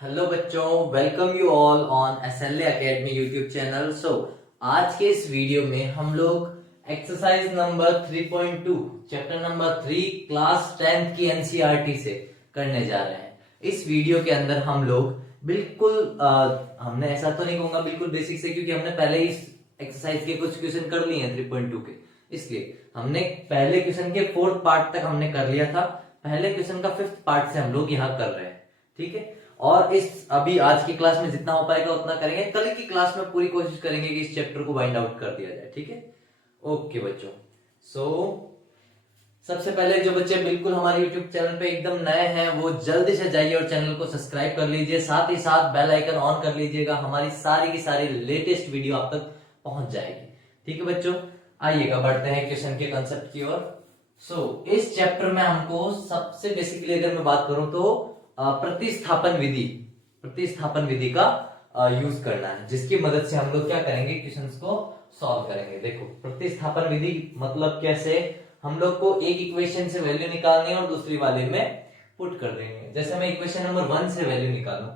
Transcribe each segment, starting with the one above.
Hello बच्चों, welcome you all on SLA academy YouTube channel. आज के इस वीडियो में हम लोग exercise number 3.2 chapter number 3 class 10th की एनसीईआरटी से करने जा रहे हैं। इस वीडियो के अंदर हम लोग बिल्कुल हमने ऐसा तो नहीं कहूंगा बिल्कुल बेसिक से, क्योंकि हमने पहले ही इस एक्सरसाइज के कुछ क्वेश्चन कर लिए हैं 3.2 के, इसलिए हमने पहले क्वेश्चन के 4th पार्ट तक हमने कर लिया था। पहले क्वेश्चन का 5th पार्ट से हम लोग यहाँ कर रहे हैं, ठीक है। और इस अभी आज की क्लास में जितना हो पाएगा उतना करेंगे। कल की क्लास में पूरी कोशिश करेंगे कि इस चैप्टर को वाइंड आउट कर दिया जाए, ठीक है। ओके बच्चों, सबसे पहले जो बच्चे बिल्कुल हमारे YouTube चैनल पे एकदम नए हैं वो जल्दी से जाइए और चैनल को सब्सक्राइब कर लीजिए, साथ ही साथ बेल आइकन ऑन कर लीजिएगा। हमारी सारी की सारी लेटेस्ट वीडियो आप तक पहुंच जाएगी, ठीक है बच्चों। आइएगा बढ़ते हैं क्वेश्चन के कंसेप्ट की ओर। इस चैप्टर में हमको सबसे बेसिकली अगर मैं बात करूं तो प्रतिस्थापन विधि का यूज करना है, जिसकी मदद से हम लोग क्या करेंगे, क्वेश्चंस को सॉल्व करेंगे। देखो, प्रतिस्थापन विधि मतलब कैसे, हम लोग को एक इक्वेशन से वैल्यू निकालनी है और दूसरी वाले में पुट कर देंगे। जैसे मैं इक्वेशन नंबर 1 से वैल्यू निकालूं,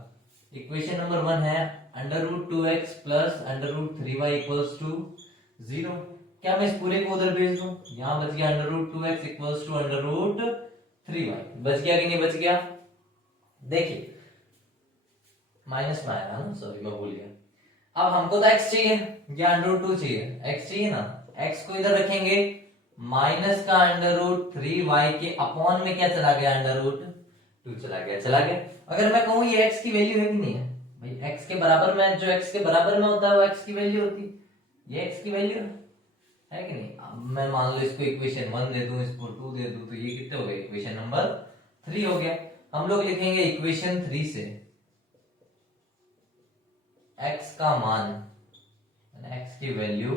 इक्वेशन नंबर 1 है √2x plus √3y equals to 0। क्या मैं इस पूरे को उधर भेज दूं? यहां बच गया √2x इक्वल्स टू √3y, बच गया कि नहीं बच गया? देखिए माइनस में आया ना, सॉरी मैं भूल गया। अब हमको तो x चाहिए या √2 चाहिए, x चाहिए ना। x को इधर रखेंगे, माइनस का √3y के अपॉन में क्या चला गया, √2 चला गया। अगर मैं कहूं ये x की वैल्यू है कि नहीं है भाई, x के बराबर में जो x के बराबर में होता है वो x की वैल्यू होती है, ये x की वैल्यू है कि नहीं। अब मैं मान लो इसको इक्वेशन 1 दे दूं, इसको 2 दे दूं, तो ये कितने हो गए, इक्वेशन नंबर 3 हो गया। हम लोग लिखेंगे इक्वेशन 3 से x का मान, x की वैल्यू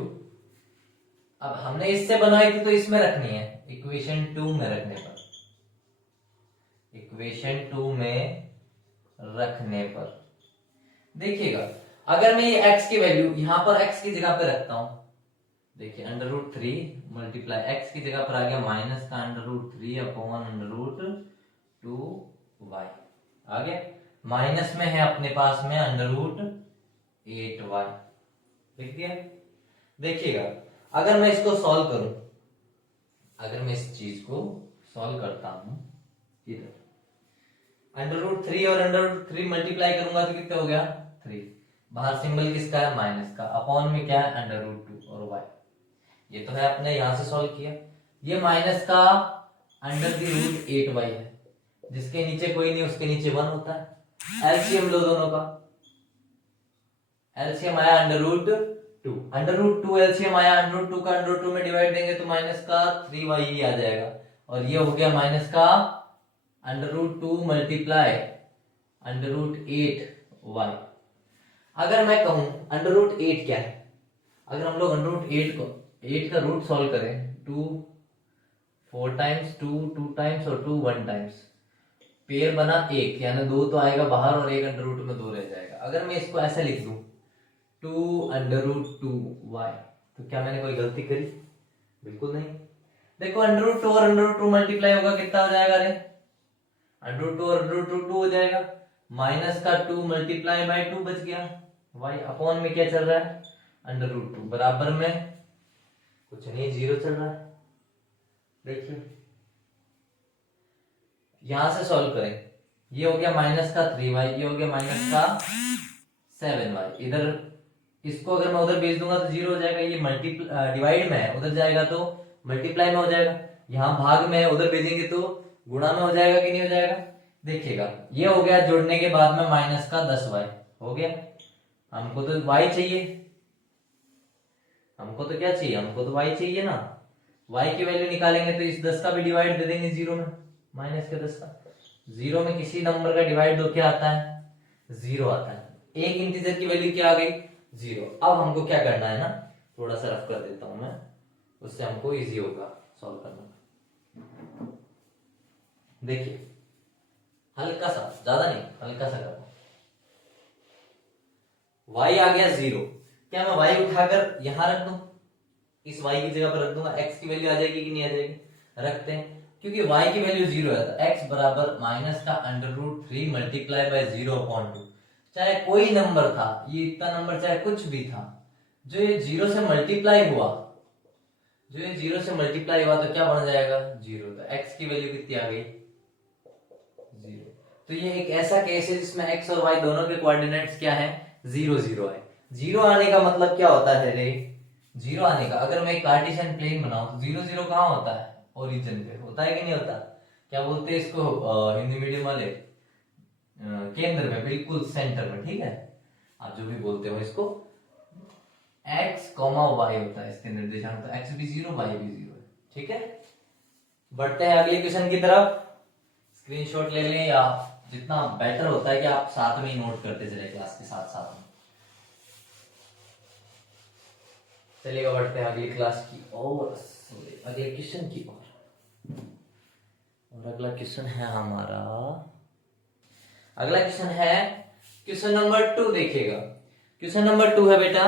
अब हमने इससे बनाई थी तो इसमें रखनी है, इक्वेशन 2 में रखने पर, इक्वेशन 2 में रखने पर देखिएगा, अगर मैं ये x की वैल्यू यहां पर x की जगह पे रखता हूं, देखिए √3 मल्टीप्लाई x की जगह पर आ गया माइनस का √3 अपॉन √2y आ गया। माइनस में है अपने पास में √8y लिख दिया। देखिएगा, अगर मैं इसको सॉल्व करूं, अगर मैं इस चीज को सॉल्व करता हूं, इधर √3 और √3 मल्टीप्लाई करूंगा तो कितना हो गया, 3। बाहर सिंबल किसका है, माइनस का, अपॉन में क्या है, √2 और y। ये तो है अपने यहां से सॉल्व किया। ये माइनस का √8y है, जिसके नीचे कोई नहीं उसके नीचे 1 होता है। एलसीएम लो दोनों का, एलसीएम आया √2 एलसीएम आया √2 का √2 में डिवाइड देंगे तो माइनस का 3y ही आ जाएगा, और ये हो गया माइनस का √2 मल्टीप्लाई √8y। अगर मैं कहूं √8 क्या है, अगर हम लोग √8 को 8 का रूट सॉल्व करें, 2 4 टाइम्स, 2 2 टाइम्स और 2 1 टाइम्स, पेयर बना 1, यानी 2 तो आएगा बाहर और 1 √2 में 2 रह जाएगा। अगर मैं इसको ऐसे लिख दूं 2 √2y, तो क्या मैंने कोई गलती करी? बिल्कुल नहीं। देखो √2 और √2 मल्टीप्लाई होगा कितना हो जाएगा रे, √2 और √2 2 हो जाएगा, माइनस का 2 मल्टीप्लाई बाय 2 बच गया, y अपॉन में क्या चल रहा है, √2 बराबर में कुछ नहीं, 0 चल रहा है। देखिए यहां से सॉल्व करें, ये हो गया माइनस का 3y, ये हो गया माइनस का 7y। इधर इसको अगर मैं उधर भेज दूंगा तो 0 हो जाएगा, ये डिवाइड में है, उधर जाएगा तो मल्टीप्लाई में हो जाएगा, यहाँ भाग में है उधर भेजेंगे तो गुणा में हो जाएगा कि नहीं हो जाएगा। देखिएगा ये हो गया, जोड़ने के बाद में माइनस का 10y हो गया। हमको तो y चाहिए, हमको तो क्या चाहिए, हमको तो y चाहिए ना। y की वैल्यू निकालेंगे तो इस 10 का भी डिवाइड दे देंगे 0 में, माइनस के 10 का। 0 में किसी नंबर का डिवाइड दो क्या आता है, 0 आता है। एक इंटीजर की वैल्यू क्या आ गई, 0। अब हमको क्या करना है ना, थोड़ा सा रफ कर देता हूं मैं, उससे हमको इजी होगा सॉल्व करना। देखिए हल्का सा, ज्यादा नहीं, हल्का सा करना। y आ गया 0, क्या मैं y उठाकर यहां रख दूं, इस y की जगह पर रख दूंगा, x की वैल्यू आ जाएगी कि नहीं आ जाएगी, रखते हैं। क्योंकि y की वैल्यू 0 है, तो x बराबर माइनस का √3 मल्टीप्लाई बाय 0/2। चाहे कोई नंबर था, ये इतना नंबर चाहे कुछ भी था, जो ये 0 से मल्टीप्लाई हुआ, जो ये 0 से मल्टीप्लाई हुआ तो क्या बन जाएगा 0। तो x की वैल्यू कितनी आ गई 0। तो ये एक ऐसा केस है जिसमें x और y दोनों के कोऑर्डिनेट्स क्या है 0 0 है। 0 आने का मतलब क्या होता है रे, 0 आने का, अगर मैं एक कार्टेशियन प्लेन बनाऊं तो 0 0 कहाँ होता है ओरिजिन पे, होता है कि नहीं होता। क्या बोलते हैं इसको हिंदी मीडियम वाले केंद्र में, बिल्कुल सेंटर में, ठीक है, आप जो भी बोलते हो इसको, x, y होता है इसके निर्देशांक, तो x भी 0 y भी 0 है, ठीक है। बढ़ते हैं अगले क्वेश्चन की तरफ। स्क्रीनशॉट ले लें, या जितना बेटर होता है कि आप साथ में ही नोट करते चले क्लास के साथ साथ में। चलिएगा बढ़ते हैं अगली क्लास की और अगले क्वेश्चन की और अगला क्वेश्चन है हमारा, अगला क्वेश्चन है क्वेश्चन नंबर 2। देखिएगा क्वेश्चन नंबर 2 है बेटा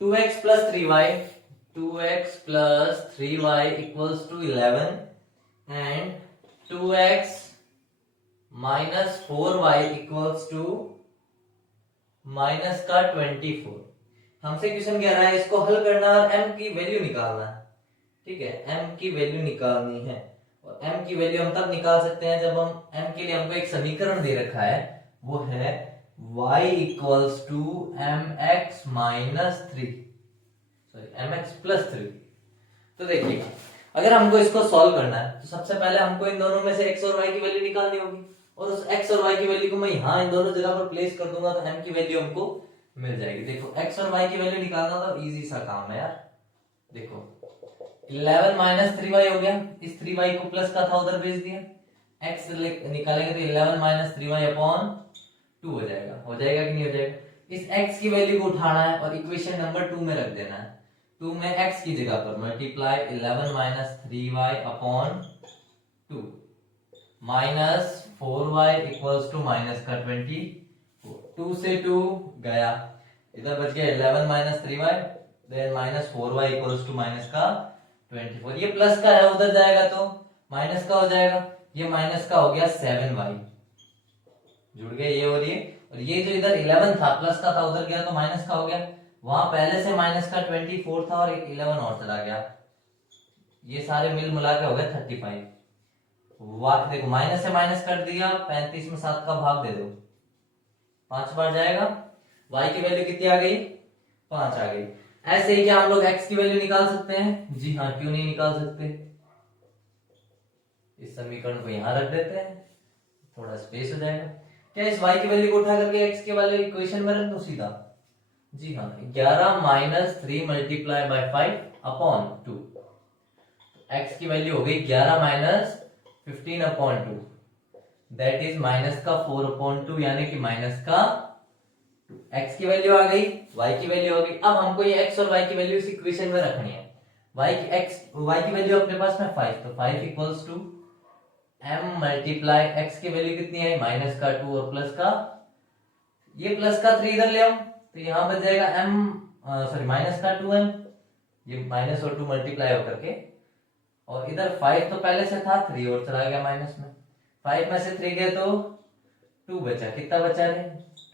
2x plus 3y, 2x plus 3y equals to 11 and 2x minus 4y equals to minus का 24। हमसे क्वेश्चन कह रहा है इसको हल करना और m की वैल्यू निकालना है, ठीक है, m की वैल्यू निकालनी है। और m की वैल्यू हम तब निकाल सकते हैं जब हम m के लिए हमको एक समीकरण दे रखा है, वो है y equals to mx minus 3, sorry mx plus 3। तो देखिए अगर हमको इसको सॉल्व करना है तो सबसे पहले हमको इन दोनों में से x और y की वैल्यू निकालनी होगी, और उस x और y की वैल्यू को मैं यहाँ इन दोनों जगह पर प्लेस कर दूंगा तो m की वैल्यू हमको मिल जाएगी। देखो x और y की वैल्यू निकालना तो इजी सा काम है यार। देखो 11 माइनस 3y हो गया, इस 3y को प्लस का था उधर भेज दिया, x निकालेंगे तो 11 माइनस 3y अपॉन 2 हो जाएगा, हो जाएगा कि नहीं हो जाएगा। इस x की वैल्यू को उठाना है और इक्वेशन नंबर 2 में रख देना है। 2 में x की जगह पर multiply 11 minus 3y upon 2 minus 4y equals to minus का 20, 2 से 2 गया, इधर बच गया 11 minus 3y, then minus 4y equals to minus का 24। ये प्लस का है उधर जाएगा तो माइनस का हो जाएगा, ये माइनस का हो गया 7y, जुड़ गए ये और ये, और ये जो इधर 11 था प्लस का था उधर गया तो माइनस का हो गया, वहां पहले से माइनस का 24 था और एक 11 और चला गया, ये सारे मिल मिला के हो गए 35। देखो माइनस से माइनस कर दिया, 35 में 7 का भाग दे दो, 5 बार जाएगा, y की वैल्यू कितनी आ गई 5 आ गई। ऐसे ही क्या हम लोग x की वैल्यू निकाल सकते हैं, जी हाँ, क्यों नहीं निकाल सकते। इस समीकरण को यहां रख देते हैं, थोड़ा स्पेस हो जाएगा। क्या इस y की वैल्यू को उठा करके x के वाले इक्वेशन में रख दो सीधा, जी हाँ, 11 minus 3 multiply by 5 upon 2, x की वैल्यू हो गई 11 minus 15 upon 2, that is minus का 4 अपॉन 2, यानी कि माइनस का 2। x की वैल्यू आ गई, y की वैल्यू आ गई। अब हमको ये x और y की वैल्यू इस इक्वेशन में रखनी है। y की वैल्यू अपने पास में 5, तो 5 equals to m multiply x की वैल्यू कितनी है माइनस का 2 और प्लस का, ये प्लस का 3 इधर ले आओ तो यहां बच जाएगा माइनस का 2m, ये माइनस और 2 मल्टीप्लाई होकर के, और इधर 5 तो पहले से था, 3 और चला गया माइनस में, 5 में से 3 गए तो 2 बचा, कितना बचा रे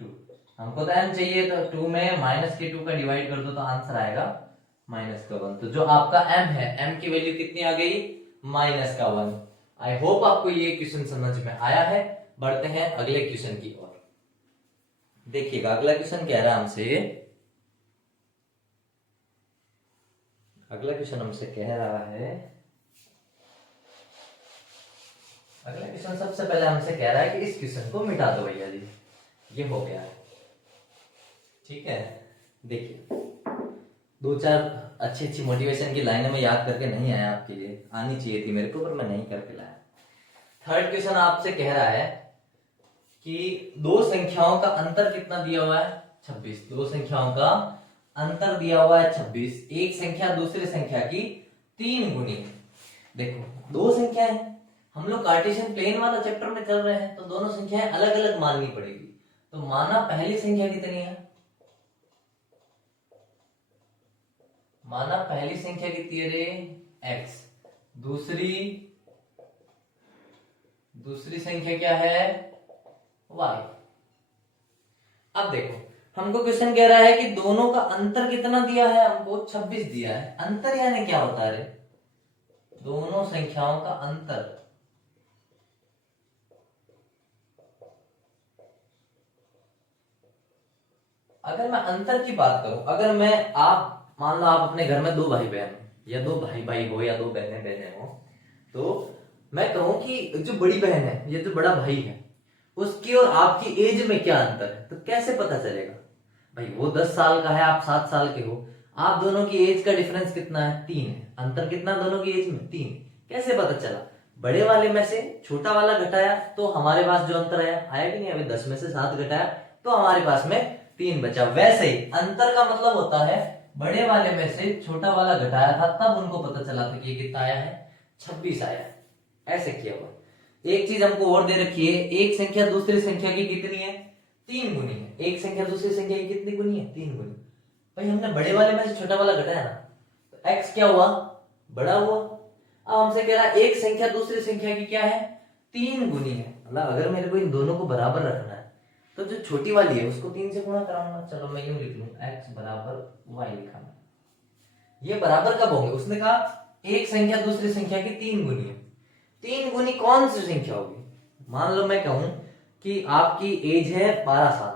2। हमको तो m चाहिए, तो 2 में माइनस के 2 का डिवाइड कर दो तो आंसर आएगा माइनस का 1। तो जो आपका m है, m की वैल्यू कितनी आ गई माइनस का 1। आई होप आपको ये क्वेश्चन समझ में आया है। बढ़ते हैं अगले क्वेश्चन की ओर। देखिएगा अगला क्वेश्चन कह रहा है हमसे, अगला क्वेश्चन हमसे कह रहा है, अगला क्वेश्चन सबसे पहले हमसे कह रहा है कि इस क्वेश्चन को मिटा दो भैया जी, ये हो गया है, ठीक है। देखिए 2-4 अच्छी अच्छी मोटिवेशन की लाइनें मैं याद करके नहीं आया, आपके लिए आनी चाहिए थी मेरे को, पर मैं नहीं करके लाया। थर्ड क्वेश्चन आपसे कह रहा है कि दो संख्याओं का अंतर कितना दिया हुआ है 26, दो संख्याओं का अंतर दिया हुआ है 26, एक संख्या दूसरे संख्या की 3 गुनी है। देखो दो संख्याएं, हम लोग कार्टेशियन प्लेन वाला चैप्टर में चल रहे हैं, तो दोनों संख्याएं अलग अलग माननी पड़ेगी। तो माना पहली संख्या कितनी है, माना पहली संख्या कितनी है रे x, दूसरी दूसरी संख्या क्या है y। अब देखो हमको क्वेश्चन कह रहा है कि दोनों का अंतर कितना दिया है, हमको 26 दिया है। अंतर यानी क्या होता है रे? दोनों संख्याओं का अंतर। अगर मैं अंतर की बात करूं, अगर मैं आप मान लो आप अपने घर में दो भाई बहन हो या दो भाई भाई हो या दो बहनें बहनें हो, तो मैं कहूं कि जो बड़ी बहन है या जो बड़ा भाई है उसकी और आपकी एज में क्या अंतर है, तो कैसे पता चलेगा? भाई वो 10 साल का है, आप 7 साल के हो, आप दोनों की एज का डिफरेंस कितना है? 3 है। अंतर कितना दोनों की एज में? 3। कैसे पता चला? बड़े वाले में से छोटा वाला घटाया तो हमारे पास जो अंतर आया, आया कि नहीं? अभी 10 में से 7 घटाया तो हमारे पास में 3 बचा। वैसे ही अंतर का मतलब होता है बड़े वाले में से छोटा वाला घटाया था तब उनको पता चला था कि ये कितना आया है, 26 आया है। ऐसे किया हुआ। एक चीज हमको और दे रखी है, एक संख्या दूसरी संख्या की कितनी है? 3 गुनी है। एक संख्या दूसरी संख्या की कितनी गुनी है? 3 गुनी। भाई हमने बड़े वाले में से छोटा वाला घटाया ना, तो x क्या हुआ? बड़ा हुआ। अब हमसे कह रहा है एक संख्या दूसरी संख्या की क्या है? 3 गुनी है। मतलब अगर मेरे को इन दोनों को बराबर रखना है तो जो छोटी वाली है उसको 3 से गुणा कराऊंगा। चलो मैं यूं लिख लूं, x बराबर y लिखा मैं। ये बराबर कब होंगे? उसने कहा एक संख्या दूसरी संख्या की 3 गुनी है। 3 गुनी कौन सी संख्या होगी? मान लो मैं कहूं कि आपकी एज है 12 साल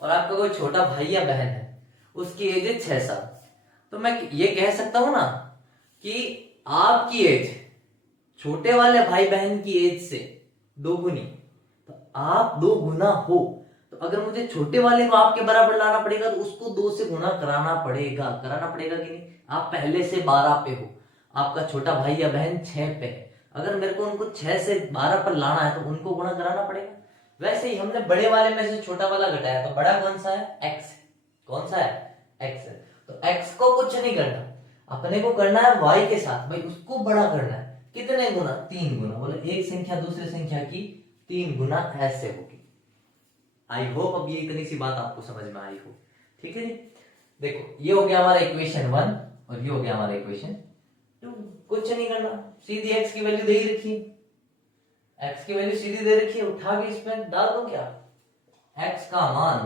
और आपका कोई छोटा भाई या बहन है, उसकी एज है 6 साल। तो मैं ये कह सकता हूं ना कि आपकी एज छोटे वाले भाई बहन की एज से 2 गुनी, तो आप 2 गुना हो। तो अगर मुझे छोटे वाले को आपके बराबर लाना पड़ेगा तो उसको 2 से गुना कराना पड़ेगा कि नहीं? आप पहले से 12 पे हो, आपका छोटा भाई या बहन 6 पे है, अगर मेरे को उनको 6 से 12 पर लाना है तो उनको गुणा कराना पड़ेगा। वैसे ही हमने बड़े वाले में से छोटा वाला घटाया तो बड़ा कौन सा है? x। कौन सा है? x है। तो x को कुछ नहीं करना, अपने को करना है y के साथ। भाई उसको बड़ा करना है। कितने गुना? 3 गुना। बोले एक संख्या दूसरी संख्या की 3 गुना ऐसे होगी। आई होप अब ये इतनी सी बात आपको समझ में आई हो। ठीक है जी। देखो ये हो गया हमारा इक्वेशन 1 और ये हो गया हमारा इक्वेशन 2। कुछ नहीं करना, सीधी x की वैल्यू दे ही रखी, x की वैल्यू सीधी दे रखी है, उठा के इसमें डाल दो। क्या? x का मान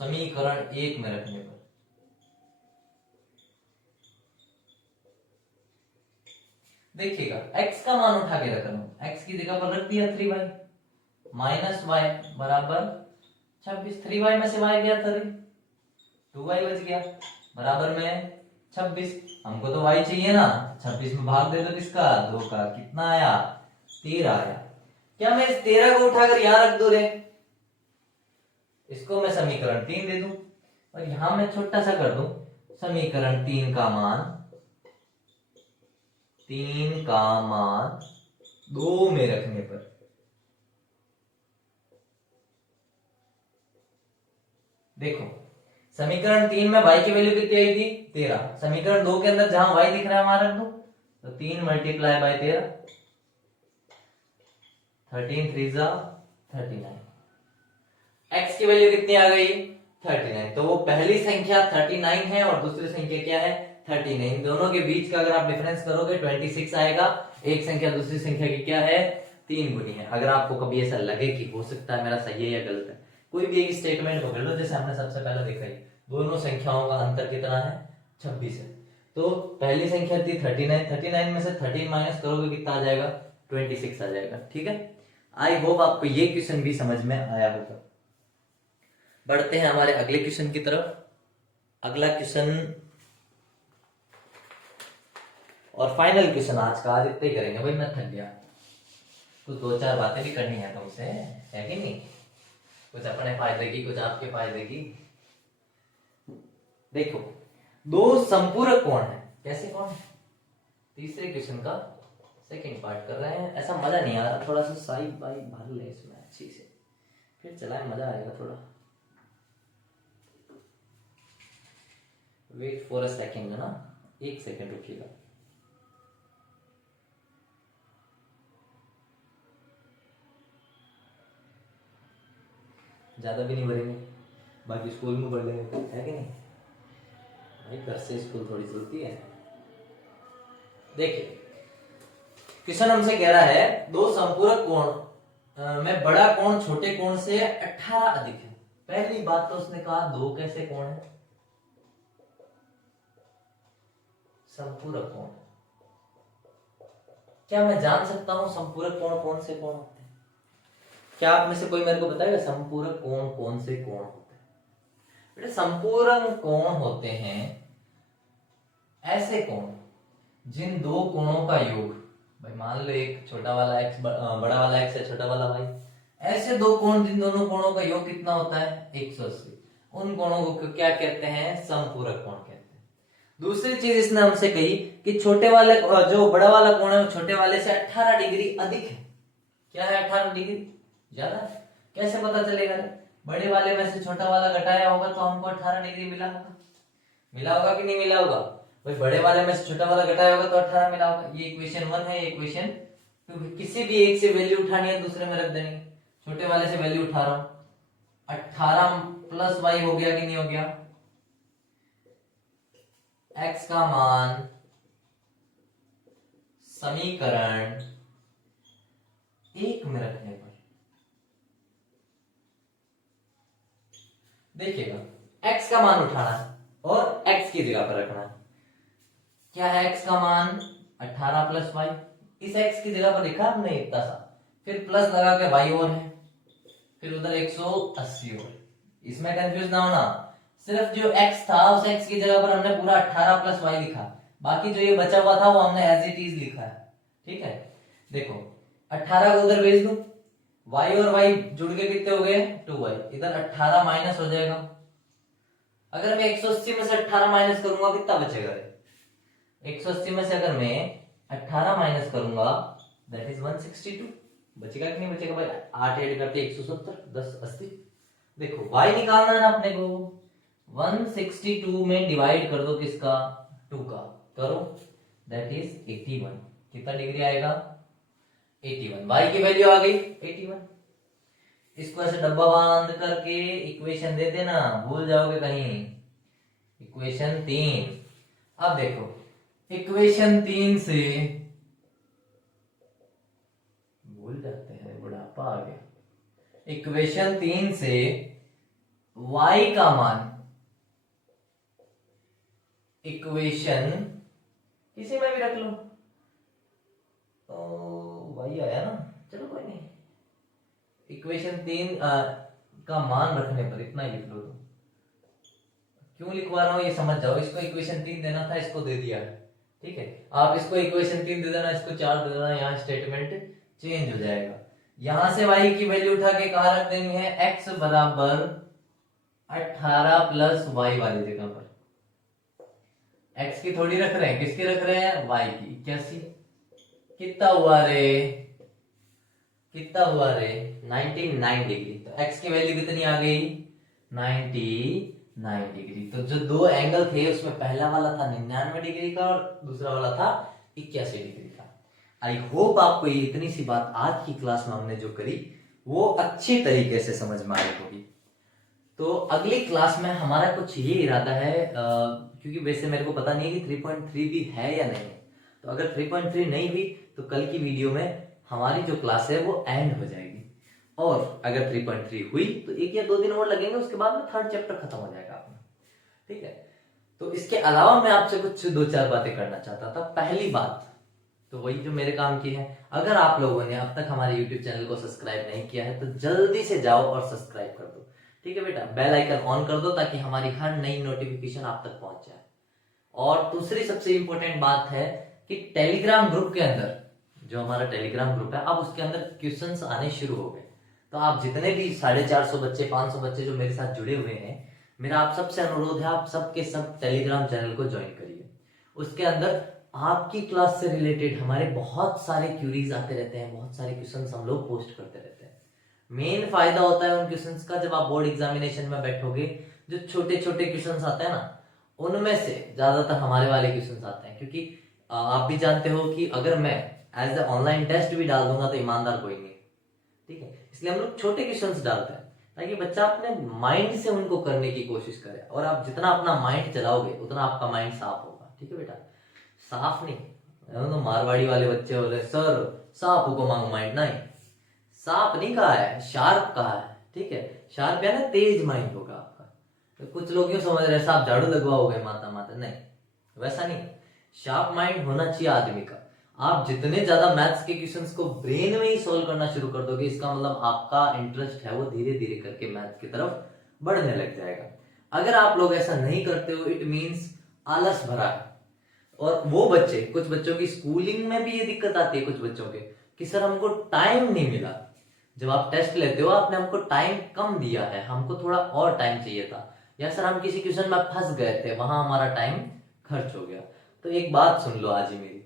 समीकरण 1 में रखने पर देखिएगा, x का मान उठा के रख रहा हूं, x की जगह पर रख दिया 3y माइनस y बराबर 26। 3y में से y गया 3, 2y बच गया बराबर में 26। हमको तो y चाहिए ना, 26 में भाग दे दो किसका? 2 का। कितना आया? 13 आया। क्या मैं इस 13 को उठाकर यहां रख दो रे? इसको मैं समीकरण 3 दे दूं और यहां मैं छोटा सा कर दूं, समीकरण 3 का मान 2 में रखने पर देखो, समीकरण 3 में y की वैल्यू कितनी आई थी? 13। समीकरण 2 के अंदर जहां y दिख रहा है वहां रख दो, तो 3 मल्टीप्लाई बाय 13, 13 3 जा 39। x की वैल्यू कितनी आ गई? 39। तो वो पहली संख्या 39 है और दूसरी संख्या क्या है? 39। दोनों के बीच का अगर आप डिफरेंस करोगे 26 आएगा। एक संख्या दूसरी संख्या की क्या है? 3 गुनी है। अगर आपको कभी ऐसा लगे कि हो सकता है मेरा सही है या गलत है, कोई भी एक स्टेटमेंट पकड़ लो, जैसे हमने सबसे पहले देखा ही, दोनों संख्याओं का अंतर कितना है? 26 है। तो पहली संख्या थी 39, 39 में से 13 माइनस करोगे कितना आ जाएगा? 26 आ जाएगा। ठीक है, आई होप आपको ये क्वेश्चन भी समझ में आया होगा। बढ़ते हैं हमारे अगले क्वेश्चन की तरफ। अगला क्वेश्चन और फाइनल क्वेश्चन आज का, आज इतने ही करेंगे भाई, मैं थक गया। कुछ 2-4 बातें भी करनी है तुमसे, है कि नहीं? कुछ अपने फायदे की, कुछ आपके फायदे की। देखो, दो संपूरक कोण है। कैसे कोण है? तीसरे क्वेश्चन का सेकंड पार्ट कर रहे हैं। ऐसा मजा नहीं आ रहा, थोड़ा सा साइड बाई भर ले इसमें अच्छी से, फिर चलाए, मजा आएगा थोड़ा। वेट फॉर अ सेकेंड ना, 1 सेकेंड रुकिएगा। ज्यादा भी नहीं भरेंगे, बाकी स्कूल में पढ़ लेंगे, है कि नहीं भाई? घर से स्कूल थोड़ी चलती है। देखिए, क्वेश्चन हमसे कह रहा है दो संपूरक कोण में बड़ा कोण छोटे कोण से 18 अधिक है। पहली बात तो उसने कहा दो कैसे कोण है, संपूरक कोण। क्या मैं जान सकता हूं संपूरक कोण कौन से कोण होते हैं? क्या आप में से कोई मेरे को बताएगा संपूरक कोण कौन से कोण होते हैं? बेटा संपूरक कोण होते हैं ऐसे कोण जिन दो कोणों का योग, भाई मान लो एक छोटा वाला एक्स बड़ा वाला एक्स है, छोटा वाला वाई, ऐसे दो कोण जिन दोनों कोणों का योग कितना होता है 180, उन कोणों को क्या कहते हैं? संपूरक कोण कहते हैं। दूसरी चीज इसने हमसे कही कि छोटे वाले जो बड़ा वाला कोण है वो छोटे वाले से 18 डिग्री अधिक है। क्या है 18 डिग्री ज्यादा? कैसे पता चलेगा? बड़े वाले में से छोटा वाला घटाया होगा तो हमको 18 डिग्री मिला होगा। मिला होगा कि नहीं मिला होगा? भाई बड़े वाले में से छोटा वाला घटाया होगा तो 18 मिला होगा। ये इक्वेशन 1 है, ये इक्वेशन 2। किसी भी एक से वैल्यू उठानी है दूसरे में रख देनी। छोटे वाले से वैल्यू उठा रहा हूं, 18 प्लस वाई हो गया कि नहीं हो गया? x का मान समीकरण 1 में रखने पर देखिएगा x का मान उठाना है और x की जगह पर रखना है। क्या है x का मान? 18 प्लस वाई। इस x की जगह पर लिखा हमने इतना सा, फिर प्लस लगा के y और है, फिर उधर 180 और। इसमें कंफ्यूज ना होना, सिर्फ जो x था उस x की जगह पर हमने पूरा 18 प्लस वाई लिखा, बाकी जो ये बचा हुआ था वो हमने एज इट इज लिखा है। ठीक है, देखो 18 को उधर भेज दूं, y और y जुड़ के कितने हो गए? 2y। इधर 18 माइनस हो जाएगा। अगर मैं 180 में से 18 माइनस करूंगा कितना बचेगा? 180 में से अगर मैं 18 माइनस करूंगा दैट इज 162। बचेगा कि नहीं बचेगा भाई? 8 ऐड करते 170, 10 80। देखो y निकालना है ना अपने को, 162 में डिवाइड कर दो किसका? 2 का, करो दैट इज 81। कितना डिग्री आएगा? 81। y की वैल्यू आ गई 81। इसको ऐसे डब्बा बांध करके इक्वेशन दे देना, भूल जाओगे कहीं। इक्वेशन 3। अब देखो इक्वेशन 3 से भूल जाते हैं, बुढ़ापा आ गया। इक्वेशन 3 से y का मान, इक्वेशन किसी में भी रख लो तो y आया ना, चलो कोई नहीं। इक्वेशन 3 का मान रखने पर इतना ही लिख लो। तो क्यों लिखवा रहा हूं ये समझ जाओ। इसको इक्वेशन 3 देना था, इसको दे दिया है। ठीक है, आप इसको इक्वेशन 3 दे देना, इसको 4 दे देना, यहाँ स्टेटमेंट चेंज हो जाएगा। यहां से y की वैल्यू उठा के कहां रख देनी है? x बराबर 18 प्लस वाई वाली जगह पर। x की थोड़ी रख रहे हैं, किसकी रख रहे हैं? y की। 81 कितना हुआ रे? कितना हुआ रे? 99 डिग्री। तो x की वैल्यू कितनी आ गई? 99 डिग्री। तो जो दो एंगल थे उसमें पहला वाला था 99 डिग्री का और दूसरा वाला था 81 डिग्री का। आई होप आपको ये इतनी सी बात आज की क्लास में हमने जो करी वो अच्छी तरीके से समझ में आई होगी। तो अगली क्लास में हमारा कुछ ये इरादा है, क्योंकि वैसे मेरे को पता नहीं है कि 3.3 भी है या नहीं। तो अगर 3.3 नहीं हुई तो कल की वीडियो में हमारी जो क्लास है वो एंड हो जाएगी, और अगर 3.3 हुई तो 1 या 2 दिन और लगेंगे, उसके बाद में 3rd चैप्टर खत्म हो जाएगा अपना। ठीक है, तो इसके अलावा मैं आपसे कुछ 2-4 बातें करना चाहता था। पहली बात तो वही जो मेरे काम की है, अगर आप लोगों ने अब तक हमारे YouTube चैनल को सब्सक्राइब नहीं किया है तो जल्दी से जाओ और सब्सक्राइब कर दो। ठीक है बेटा, बेल आइकन ऑन कर दो ताकि हमारी हर नई नोटिफिकेशन आप तक पहुंच जाए। और दूसरी सबसे इंपॉर्टेंट बात है कि टेलीग्राम ग्रुप के अंदर, जो हमारा टेलीग्राम ग्रुप है, अब उसके अंदर क्वेश्चंस आने शुरू हो गए। तो आप जितने भी 450 बच्चे, 500 बच्चे जो मेरे साथ जुड़े हुए हैं, मेरा आप सबसे अनुरोध है आप सबके सब टेलीग्राम चैनल को ज्वाइन करिए। उसके अंदर आपकी क्लास से रिलेटेड हमारे बहुत सारे क्यूरीज आते रहते हैं, बहुत सारे क्वेश्चंस हम लोग पोस्ट करते रहते हैं। मेन फायदा होता है उन क्वेश्चंस का जब आप बोर्ड एग्जामिनेशन में बैठोगे, जो छोटे छोटे क्वेश्चंस आते हैं ना, उनमें से ज्यादातर हमारे वाले क्वेश्चंस आते हैं। क्योंकि आप भी जानते हो कि अगर मैं एज ए ऑनलाइन टेस्ट भी डाल दूंगा तो ईमानदार कोई नहीं। ठीक है, इसलिए हम लोग छोटे क्वेश्चंस डालते हैं ताकि बच्चा अपने माइंड से उनको करने की कोशिश करे, और आप जितना अपना माइंड चलाओगे उतना आपका माइंड साफ होगा। ठीक है बेटा, साफ नहीं, तो मारवाड़ी वाले बच्चे बोले सर सांप को मांग माइंड नहीं, सांप नहीं कहा है, शार्प कहा है, ठीक है, शार्प है ना तेज माइंड होगा आपका। तो कुछ लोग यूं समझ रहे सांप झाड़ू लगवाओगे माता माता, नहीं वैसा नहीं, शार्प माइंड होना चाहिए आदमी का। आप जितने ज्यादा मैथ्स के क्वेश्चंस को ब्रेन में ही सोल्व करना शुरू कर दोगे, इसका मतलब आपका इंटरेस्ट है वो धीरे धीरे करके मैथ्स की तरफ बढ़ने लग जाएगा। अगर आप लोग ऐसा नहीं करते हो, इट मीन्स आलस भरा है। और वो बच्चे, कुछ बच्चों की स्कूलिंग में भी ये दिक्कत आती है, कुछ बच्चों के, कि सर हमको टाइम नहीं मिला। जब आप टेस्ट लेते हो आपने हमको टाइम कम दिया है, हमको थोड़ा और टाइम चाहिए था, या सर हम किसी क्वेश्चन में फंस गए थे, वहां हमारा टाइम खर्च हो गया। तो एक बात सुन लो आज ही मेरी,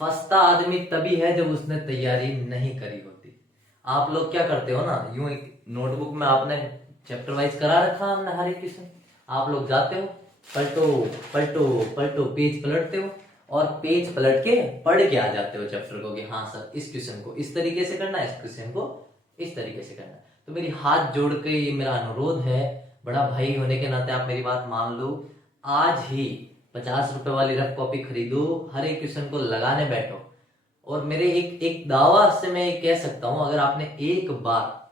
फंसता आदमी तभी है जब उसने तैयारी नहीं करी होती। आप लोग क्या करते हो ना, यूं एक नोटबुक में आपने चैप्टर वाइज करा रखा हमने हर एक क्वेश्चन, आप लोग जाते हो पलटो पलटो पलटो पेज पलटते हो और पेज पलट के पढ़ के आ जाते हो चैप्टर को कि हाँ सर इस क्वेश्चन को इस तरीके से करना है, इस क्वेश्चन को इस तरीके से करना है। तो मेरी हाथ जोड़ के ये मेरा अनुरोध है, बड़ा भाई होने के नाते आप मेरी बात मान लो, आज ही 50 रुपए वाली रफ कॉपी खरीदो, हर एक क्वेश्चन को लगाने बैठो। और मेरे एक दावा से मैं कह सकता हूं, अगर आपने एक बार,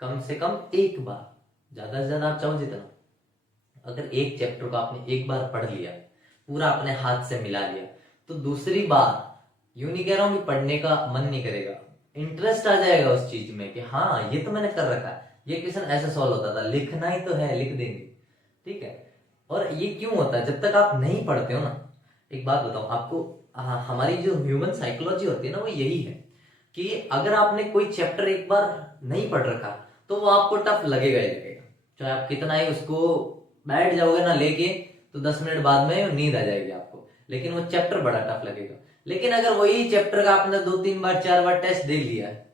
कम से कम एक बार, ज्यादा से ज्यादा आप चाहो जितना, अगर एक चैप्टर को आपने एक बार पढ़ लिया, पूरा अपने हाथ से मिला लिया, तो दूसरी बार यूं नहीं कह रहा हूं कि पढ़ने का मन नहीं करेगा, इंटरेस्ट आ जाएगा उस चीज में कि हाँ ये तो मैंने कर रखा है, ये क्वेश्चन ऐसे सॉल्व होता था, लिखना ही तो है, लिख देंगे, ठीक है। और ये क्यों होता है, जब तक आप नहीं पढ़ते हो ना, एक बात बताओ आपको, हमारी जो ह्यूमन साइकोलॉजी होती है ना, वो यही है कि अगर आपने कोई चैप्टर एक बार नहीं पढ़ रखा तो वो आपको टफ लगेगा ही लगेगा, चाहे आप कितना ही उसको बैठ जाओगे ना लेके, तो 10 मिनट बाद में नींद आ जाएगी आपको, लेकिन वो चैप्टर बड़ा टफ लगेगा। लेकिन अगर वही चैप्टर का आपने 2 3 बार 4 बार टेस्ट दे लिया है,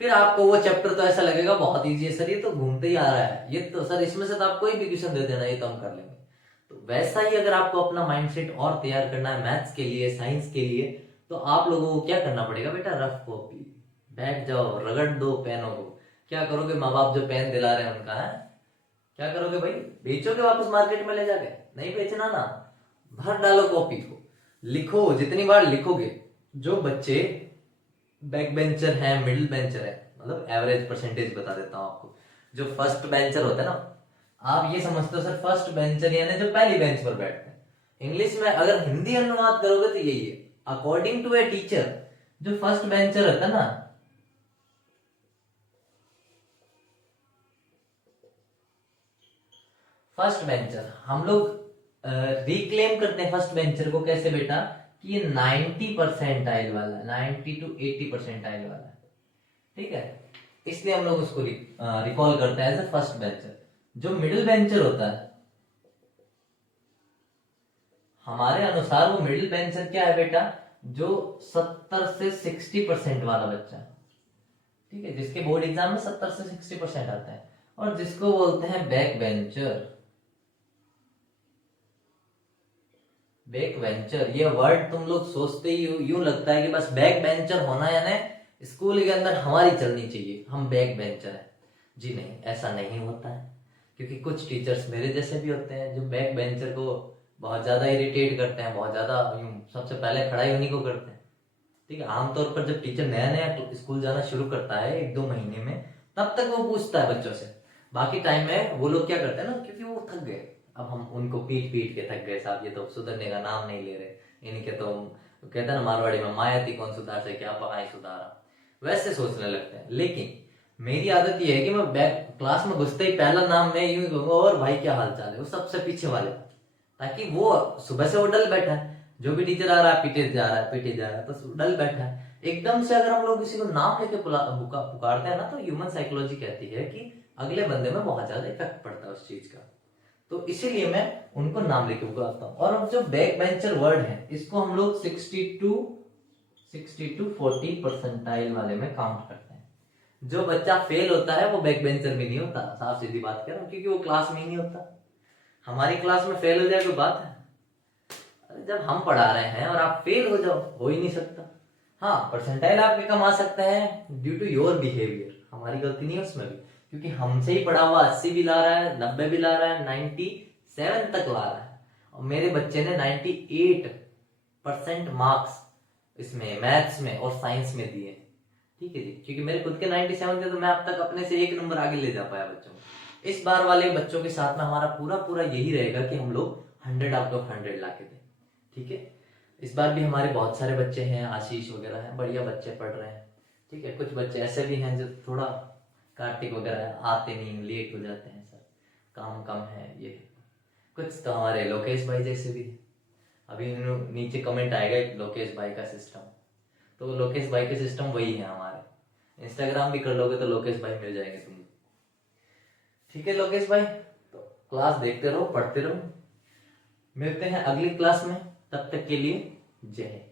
फिर आपको वो चैप्टर तो ऐसा लगेगा बहुत ईजी है सर, ये तो घूमते ही आ रहा है, ये तो सर इसमें से तो आप कोई भी क्वेश्चन दे देना, ये तो हम कर लेंगे। तो वैसा ही अगर आपको अपना माइंडसेट और तैयार करना है मैथ्स के लिए, साइंस के लिए, तो आप लोगों को क्या करना पड़ेगा बेटा, रफ कॉपी, बैठ जाओ, रगड़ दो पेनों को। क्या करोगे, माँ बाप जो पेन दिला रहे हैं उनका है, क्या करोगे भाई, बेचोगे वापस मार्केट में ले जाके, नहीं बेचना ना, भर डालो कॉपी को, लिखो, जितनी बार लिखोगे। जो बच्चे बैक बेंचर है, मिडिल बेंचर है, मतलब एवरेज परसेंटेज बता देता हूं आपको, जो फर्स्ट बेंचर होता है ना, आप ये समझते हो सर फर्स्ट बेंचर यानी जो पहली बेंच पर बैठते हैं, इंग्लिश में अगर हिंदी अनुवाद करोगे तो यही है, अकॉर्डिंग टू ए टीचर, जो फर्स्ट बेंचर होता है ना, फर्स्ट बेंचर हम लोग रिक्लेम करते हैं फर्स्ट बेंचर को, कैसे बेटा, कि ये 90% वाला है, 90 to 80% वाला है, ठीक है, इसलिए हम लोग उसको रिकॉल करते हैं एज ए फर्स्ट बेंचर। जो मिडिल बेंचर होता है, हमारे अनुसार वो मिडिल बेंचर क्या है बेटा, जो 70 से 60% वाला बच्चा, ठीक है, जिसके बोर्ड एग्जाम में 70 से 60% आता है, और जिसको बोलते हैं बैक बेंचर। बैक बेंचर ये वर्ड तुम लोग सोचते ही यूं लगता है कि बस बैक बेंचर होना यानी स्कूल के अंदर हमारी चलनी चाहिए, हम बैक बेंचर हैं। जी नहीं, ऐसा नहीं होता है, क्योंकि कुछ टीचर्स मेरे जैसे भी होते हैं जो बैक बेंचर को बहुत ज्यादा इरिटेट करते हैं, बहुत ज्यादा यूं सबसे पहले खड़ाई उन्हीं को करते हैं, ठीक है। आमतौर पर जब टीचर नया नया स्कूल जाना शुरू करता है 1-2 महीने में, तब तक वो पूछता है बच्चों से, बाकी टाइम में वो लोग क्या करते हैं ना, क्योंकि वो थक गए, अब हम उनको पीट पीट के थक गए, साहब ये तो सुधरने का नाम नहीं ले रहे, इनके तो कहते हैं ना मारवाड़ी में, माया थी कौन सुधार से, क्या पकाई सुधारा, वैसे सोचने लगते हैं। लेकिन मेरी आदत ये है कि मैं बैक क्लास में घुसते ही पहला नाम मैं यूं कहूंगा, और भाई क्या हाल चाल है, वो सबसे पीछे वाले, ताकि वो सुबह से वो डल बैठा है, जो भी टीचर आ रहा है पीटे जा रहा है, पीटे जा रहा है, तो डल बैठा है। एकदम से अगर हम लोग किसी को नाम लेके पुकारते हैं ना, तो ह्यूमन साइकोलॉजी कहती है कि अगले बंदे में बहुत ज्यादा इफेक्ट पड़ता है उस चीज का, तो इसीलिए मैं उनको नाम लेके पुकारता हूँ। और अब जो बैक बेंचर वर्ड है, इसको हम लोग 60 to 40% वाले में काउंट करते हैं। जो बच्चा फेल होता है वो बैक बेंचर में नहीं होता, साफ सीधी बात कर रहा हूँ, क्योंकि वो क्लास में ही नहीं होता। हमारी क्लास में फेल हो जाए कोई बात है, अरे जब हम पढ़ा रहे हैं और आप फेल हो जाओ, हो ही नहीं सकता। हाँ, परसेंटाइल आपके कम आ सकते हैं ड्यू टू योर बिहेवियर, हमारी गलती नहीं है उसमें भी, क्योंकि हमसे ही पढ़ा हुआ 80 भी ला रहा है, 90 भी ला रहा है, 97 तक ला रहा है, और मेरे बच्चे ने 98% मार्क्स इसमें मैथ्स में और साइंस में दिए, ठीक है जी, क्योंकि मेरे खुद के 97 थे तो मैं अब तक अपने से 1 नंबर आगे ले जा पाया बच्चों को। इस बार वाले बच्चों के साथ में हमारा पूरा पूरा यही रहेगा कि हम लोग 100 आउट ऑफ 100 ला के दें, ठीक है। इस बार भी हमारे बहुत सारे बच्चे हैं, आशीष वगैरह हैं, बढ़िया बच्चे पढ़ रहे हैं, ठीक है। कुछ बच्चे ऐसे भी हैं जो थोड़ा कार्तिक वगैरह आते नहीं, लेट हो जाते हैं, सर काम कम है ये। कुछ तो हमारे लोकेश भाई जैसे भी, अभी नीचे कमेंट आएगा लोकेश भाई का सिस्टम, तो लोकेश भाई के सिस्टम वही है हमारे। इंस्टाग्राम भी कर लोगे तो लोकेश भाई मिल जाएंगे तुम, ठीक है लोकेश भाई। तो क्लास देखते रहो, पढ़ते रहो, मिलते हैं अगली क्लास में, तब तक के लिए जय हिंद।